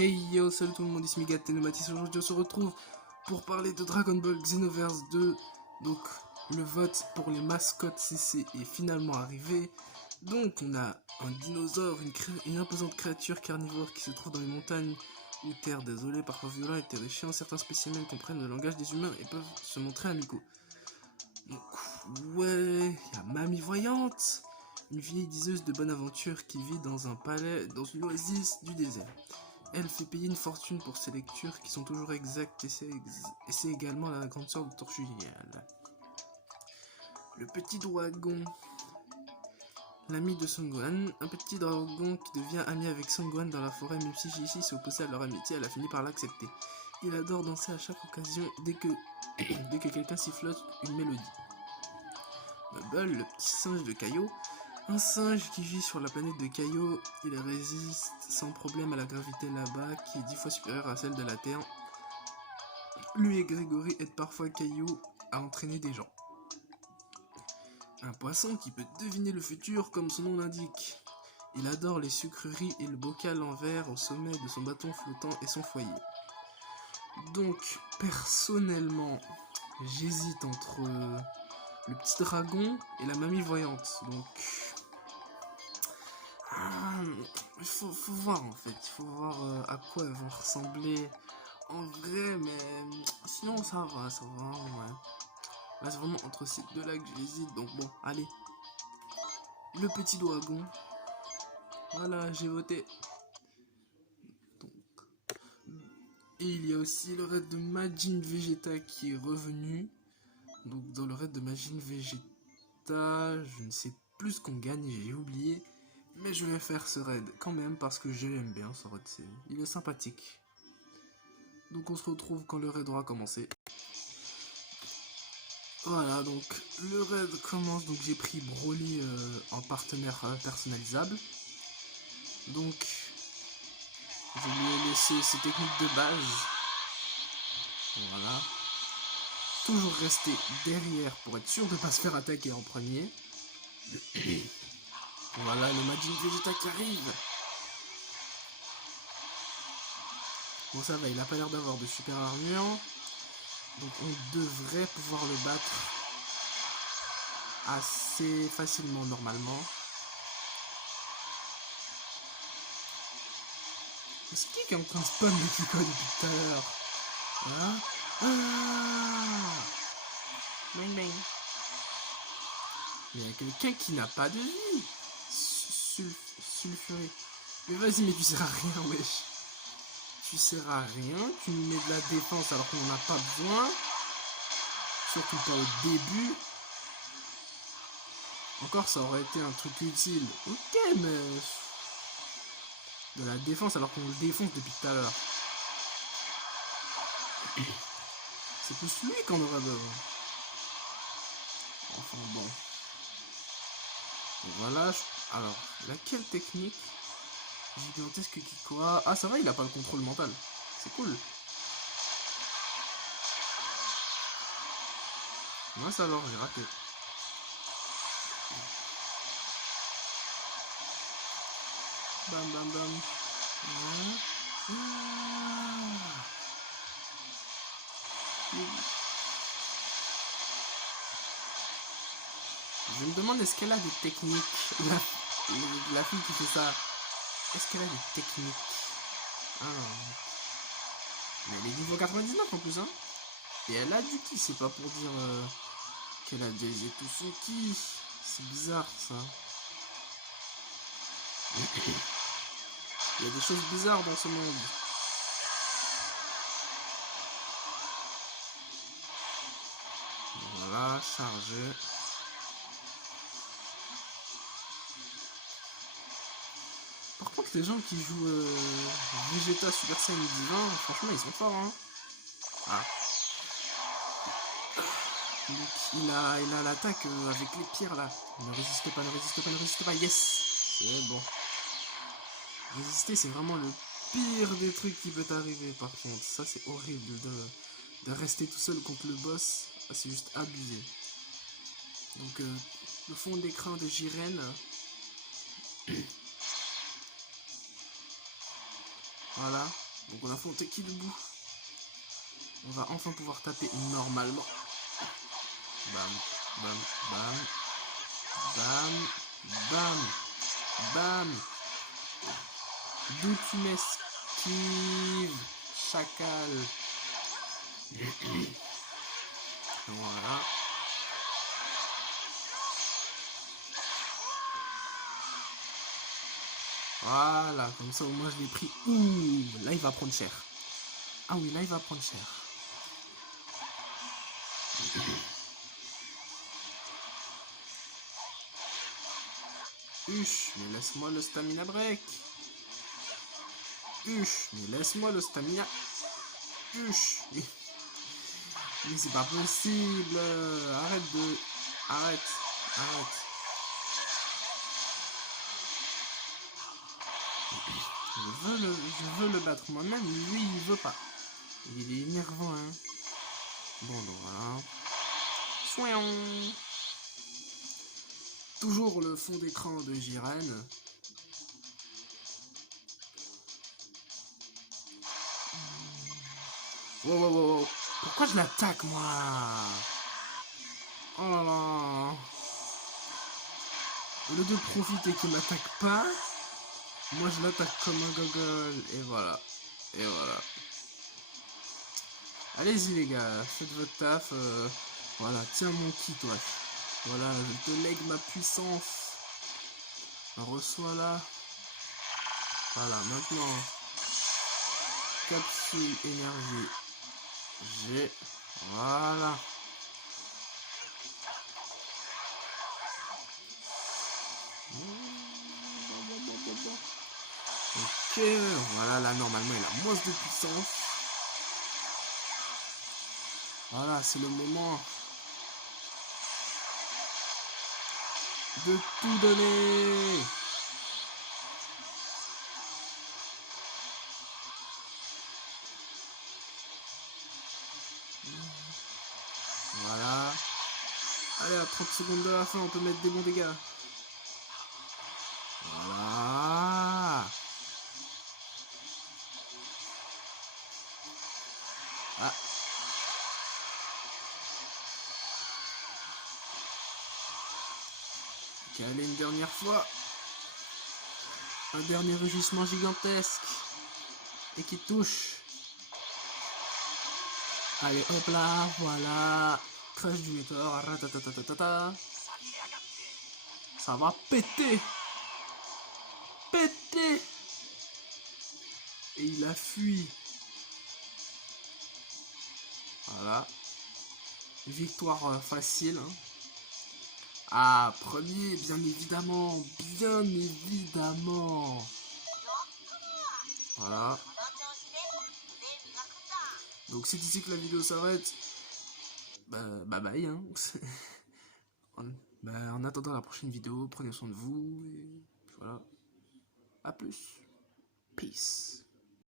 Hey yo, salut tout le monde, ici Migat et Nomatis. Aujourd'hui on se retrouve pour parler de Dragon Ball Xenoverse 2. Donc le vote pour les mascottes CC est finalement arrivé. Donc on a un dinosaure, une imposante créature carnivore qui se trouve dans les montagnes ou terres désolées, parfois violents et terrifiants. Certains spécimens comprennent le langage des humains et peuvent se montrer amicaux. Donc ouais, il y a Mamie Voyante, une vieille diseuse de bonne aventure qui vit dans un palais, dans une oasis du désert. Elle fait payer une fortune pour ses lectures qui sont toujours exactes et c'est également la grande sœur de Tortue Géniale. Le petit dragon, l'ami de Son Gohan, un petit dragon qui devient ami avec Son Gohan dans la forêt, même si Chi-Chi s'est opposé à leur amitié, elle a fini par l'accepter. Il adore danser à chaque occasion dès que quelqu'un sifflote une mélodie. Bubble, le petit singe de Kaio, un singe qui vit sur la planète de Kaio, il résiste sans problème à la gravité là-bas qui est 10 fois supérieure à celle de la Terre. Lui et Grégory aident parfois Kaio à entraîner des gens. Un poisson qui peut deviner le futur comme son nom l'indique. Il adore les sucreries et le bocal en verre au sommet de son bâton flottant et son foyer. Donc personnellement, j'hésite entre le petit dragon et la mamie voyante. Donc il faut voir en fait, il faut voir à quoi elles vont ressembler en vrai, mais sinon ça va, ouais. Là c'est vraiment entre ces deux là que j'hésite, donc bon, allez. Le petit dragon, voilà, j'ai voté. Donc. Et il y a aussi le raid de Majin Vegeta qui est revenu. Donc dans le raid de Majin Vegeta, je ne sais plus ce qu'on gagne, j'ai oublié. Mais je vais faire ce raid quand même parce que je l'aime bien ce raid, il est sympathique. Donc on se retrouve quand le raid aura commencé. Voilà, donc le raid commence, donc j'ai pris Broly en partenaire personnalisable. Donc je lui ai laissé ses techniques de base. Voilà. Toujours rester derrière pour être sûr de ne pas se faire attaquer en premier. Voilà le Majin Vegeta qui arrive. Bon ça va, il a pas l'air d'avoir de super armure. Donc on devrait pouvoir le battre assez facilement normalement. Mais c'est qui est en train de spawn le Kiko depuis tout à l'heure? Hein? Ah, bang bang. Mais il y a quelqu'un qui n'a pas de vie. Sulfuré. Mais vas-y, mais tu sers à rien, wesh. Tu sers à rien, tu nous mets de la défense alors qu'on n'en a pas besoin. Surtout pas au début. Encore ça aurait été un truc utile. Ok, mais de la défense alors qu'on le défonce depuis tout à l'heure. C'est plus lui qu'on aurait besoin. Enfin bon. Et voilà. Alors, laquelle technique? Gigantesque qui quoi? Ah ça va, il a pas le contrôle mental. C'est cool. Mince alors, j'ai raté. Bam bam bam. Je me demande est-ce qu'elle a des techniques. La fille qui fait ça. Est-ce qu'elle a des techniques? Ah non. Mais elle est niveau 99 en plus, hein. Et elle a du ki, c'est pas pour dire qu'elle a des et tout son ki. C'est bizarre ça. Il y a des choses bizarres dans ce monde. Voilà, chargé. Par contre, les gens qui jouent Vegeta Super Saiyan Divin, franchement, ils sont forts, hein. Ah. Donc, il a l'attaque avec les pierres là. Ne résistez pas, ne résistez pas, ne résistez pas. Yes. C'est bon. Résister, c'est vraiment le pire des trucs qui peut t'arriver. Par contre, ça c'est horrible de rester tout seul contre le boss. Ah, c'est juste abusé. Donc, le fond d'écran de Jiren. Voilà. Donc on a fait un Teki debout. On va enfin pouvoir taper normalement. Bam, bam, bam. Bam, bam, bam. D'où tu m'esquives, chacal. Voilà. Voilà, comme ça au moins je l'ai pris. Ouh, là il va prendre cher. Ah oui, là il va prendre cher. Huch, mais laisse-moi le stamina break. Huch, mais laisse-moi le stamina. Huch. Mais c'est pas possible. Arrête de... Arrête. Arrête. Je veux le battre moi-même, lui il veut pas. Il est énervant, hein. Bon, donc voilà. Soignons. Toujours le fond d'écran de Jiren. Wow, wow, wow. Pourquoi je l'attaque, moi? Oh là là. Au lieu de profiter qu'il m'attaque pas, moi je l'attaque comme un gogol. Et voilà. Et voilà. Allez-y les gars, faites votre taf. Voilà, tiens mon kit, toi. Voilà, je te lègue ma puissance. Reçois-la. Voilà, maintenant. Capsule énergie. J'ai. Voilà. Ok, voilà, là normalement il a moins de puissance. Voilà, c'est le moment de tout donner. Voilà. Allez, à 30 secondes de la fin, on peut mettre des bons dégâts. Voilà. Ah. Ok, allez, une dernière fois. Un dernier rugissement gigantesque. Et qui touche. Allez, hop là, voilà. Crash du météore. Ratatatatata. Ça va péter. Péter. Et il a fui. Voilà. Victoire facile. Hein. Ah, premier, bien évidemment. Bien évidemment. Voilà. Donc c'est ici que la vidéo s'arrête. Bah, bye bye. Hein. En attendant la prochaine vidéo, prenez soin de vous. Et voilà. A plus. Peace.